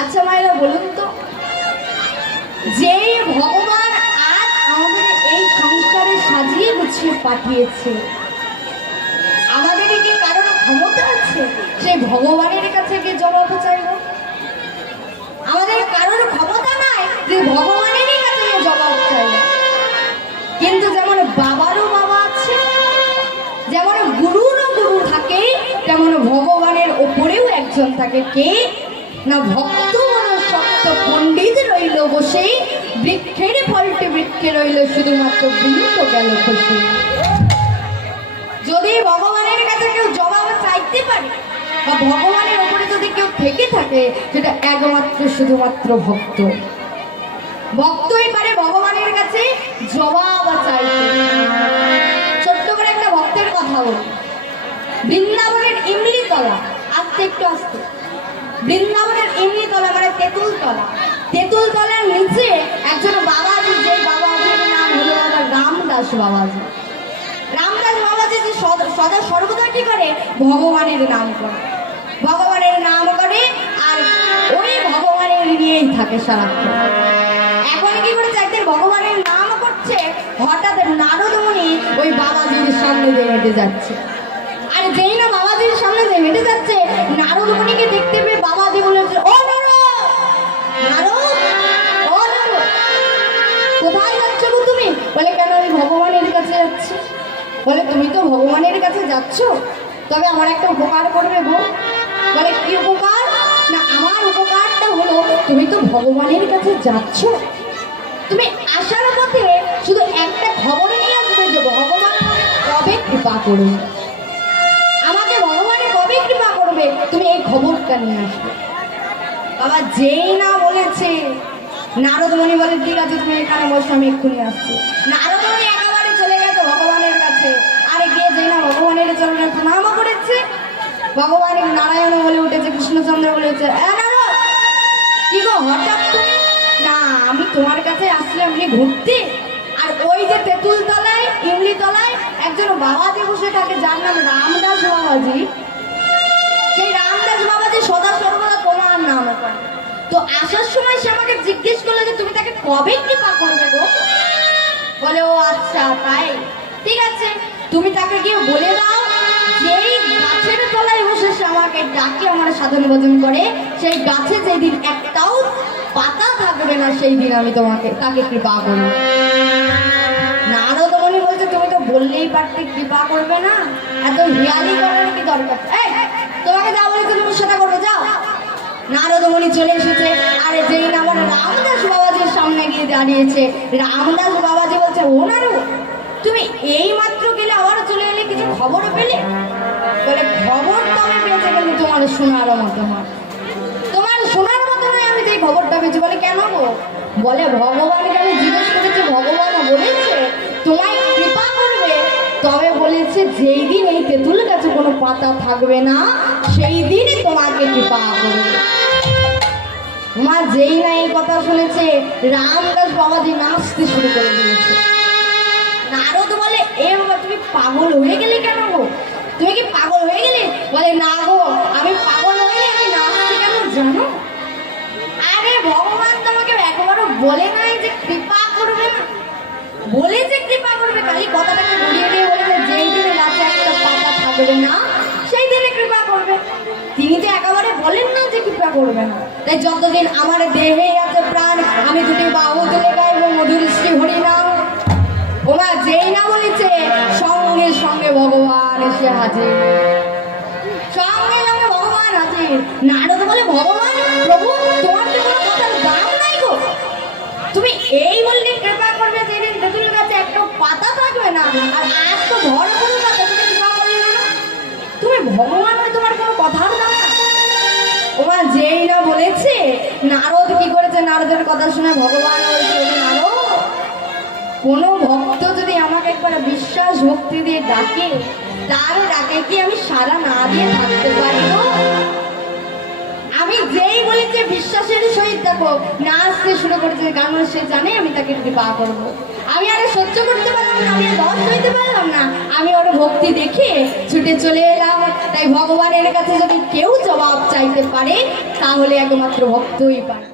আচ্ছা মায়েরা বলুন তো, যে ভগবান আজ আমাদের এই সংসারে সাজিয়ে গুছিয়ে পাঠিয়েছে, আমাদের কি কারোর ক্ষমতা আছে সেই ভগবানের কাছে গিয়ে জবাব চাইব? আমাদের কারোর ক্ষমতা নাই যে ভগবানেরই কাছে জবাব চাইব। কিন্তু যেমন বাবারও বাবা আছে, যেমন গুরুরও গুরু থাকে, তেমন ভগবানের ওপরেও একজন থাকে। কে না ভক্ত শক্ত পণ্ডিত রইল বসে, বৃক্ষের ফলটি বৃক্ষে রইল শুধুমাত্র বিলুপ্ত গেল খুশি। যদি ভগবানের কাছে কেউ জবাব চাইতে পারে বা ভগবানের ওপরে যদি কেউ থেকে থাকে, সেটা একমাত্র শুধুমাত্র ভক্ত। ভক্তই পারে ভগবানের কাছে জবাব চাইতে। ছোট্ট করে একটা ভক্তের কথা বলি। বৃন্দাবনের ইমলিতলা, আস্তে একটু আস্তে, বৃন্দাবনের ইমলিতলা মানে তেঁতুল তলা, তেঁতুল তলার নিচে একজন বাবাজি, যে বাবাজির নাম হলো রামদাস বাবাজি। রামদাস বাবাজি যে সদা সর্বদা কি করে? ভগবানের নাম করে, ভগবানের নাম করে, আর ওই ভগবানের নিয়েই থাকে সারাক্ষণ। এখন কি করেছে, একদিন ভগবানের নাম করছে, হঠাৎ নারদ মুনি ওই বাবাজির সামনে দিয়ে হেঁটে যাচ্ছে। আর যেই না বাবাজির সামনে দিয়ে হেঁটে যাচ্ছে, নারদ মুনিকে দেখতে পেয়ে বাবাজি বলেছে, ও নারদ, নারদ, ও নারদ, কোথায় যাচ্ছ গো তুমি? বলে, কেন? আমি ভগবানের কাছে যাচ্ছি। বলে, তুমি তো ভগবানের কাছে যাচ্ছ, তবে আমার একটা উপকার করবে গো। বলে, কি উপকার? না, আমার উপকারটা হলো, তুমি তো ভগবানের কাছে যাচ্ছ, তুমি আসার পথে শুধু একটা খবর নিয়ে আসবে যে ভগবান কবে কৃপা করবে, আমাকে ভগবানে কবে কৃপা করবে, তুমি এই খবরটা নিয়ে আসবে। বাবা যেই না বলেছে, নারদ মুনি বলে, ঠিক আছে তুমি এখানে বসো, আমি এক্ষুনি আসছি। নারদ মুনি একেবারে চলে গেছে ভগবানের কাছে। আরে গিয়ে যেই না ভগবানের চরণে প্রণাম করেছে, ভগবান নারায়ণ বলে উঠেছে, কৃষ্ণচন্দ্র বলেছে, কি গো হঠাৎ তুমি? না, আমি তোমার কাছে আসলাম এমনি ঘুরতে। আর ওই যে তেঁতুল তলায়, ইমলি তলায় একজন বাবাজি বসে থাকে, যার নাম রামদাস বাবাজি। সেই রামদাস বাবাজি সদা সর্বদা তোমার নাম করে। তো আসার সময় সে আমাকে জিজ্ঞেস করলো যে তুমি তাকে কবে কৃপা করবে গো? বলে, ও আচ্ছা তাই, ঠিক আছে, তুমি তাকে গিয়ে বলে দাও, যেই গাছের তলায় বসে সে আমাকে ডাকে, আমার সাধন ভজন করে, সেই গাছে যেদিন একটাও পাতা থাকবে না, সেই দিন আমি তাকে কৃপা করবো। নারদ মুনি বলছে, তুমি তো বললেই পারতে কৃপা করবে না, এত হিয়ালি করার কি দরকার? তোমাকে যা বলেছে তুমি সেটা করবে, যাও। নারদ মুনি চলে এসেছে। আরে যেই না আমার রামদাস বাবাজির সামনে গিয়ে দাঁড়িয়েছে, রামদাস বাবাজি বলছে, ও নারু, তুমি এই মাত্র গেলে আবার চলে এলে, কিছু খবর পেলে? বলে, খবর তো আমি পেয়েছে, কিন্তু তোমার শোনার মতো হয়, তোমার শোনার মতো নয় আমি যে খবরটা পেয়েছি। বলে, কেন গো? বলে, ভগবানকে আমি জিজ্ঞেস করেছি, ভগবান বলেছে তোমায় কৃপা করবে, তবে বলেছে যেই দিন এই তেঁতুল গাছে কোনো পাতা থাকবে না, সেই দিনই তোমাকে কৃপা করবে। মা যেই না এই কথা শুনেছে, রামদাস বাবাজি নাচতে শুরু করে দিয়েছে। নারদ বলে, এ বাবা, তুমি পাগল হয়ে গেলে কেন গো? তুমি কি পাগল হয়ে গেলে? বলে, না গো, আমি পাগল হয়ে আমি নাচতে কেন জানো? আরে ভগবান তোমাকে একবারও বলে নাই যে কৃপা করবে না, বলেছে কৃপা করবে, খালি কথাটাকে ঘুরিয়ে দিয়ে বলেছে যেই দিনে গাছে একটা পাতা থাকবে না, সেই দিনে কৃপা করবে। তিনি তো একেবারে বলেন না যে কৃপা করবে না। তাই যতদিন আমার দেহে আছে প্রাণ, আমি দুটি বাহু তুলে গাইব মধুর শ্রী হরিনাম। ওমা যেই না বলেছে, সঙ্গে সঙ্গে ভগবান এসে হাজির, সঙ্গে সঙ্গে ভগবান হাজির। নারদ বলে, ভগবান প্রভু, তোমার কি কোনো কথার দাম নাই গো? তুমি এই বললে কৃপা করবে যেদিন তেঁতুল গাছে একটা পাতা থাকবে না, আর আজ তো ভরপুর পাতা, তুমি কৃপা করলে না? তুমি ভগবান হয়ে তোমার কোনো কথার দাম না? ওমা যেই না বলেছে, নারদ কি করেছে, নারদের কথা শুনে ভগবান বলছে, নারদ, কোনো ভক্ত যদি আমাকে একবার বিশ্বাস ভক্তি দিয়ে ডাকে, তার ডাকে কি আমি সারা না দিয়ে থাকতে পারি? আমি যেই বলেছি বিশ্বাসের সহিত দেখো নাচতে শুরু করেছে, কারণ সে জানে আমি তাকে বিবাহ করবো। আমি আর সহ্য করতে পারলাম না, আমি আর দশ হইতে পারলাম না, আমি ওর ভক্তি দেখে ছুটে চলে এলাম। তাই ভগবানের কাছে যদি কেউ জবাব চাইতে পারে তাহলে একমাত্র ভক্তই পারে।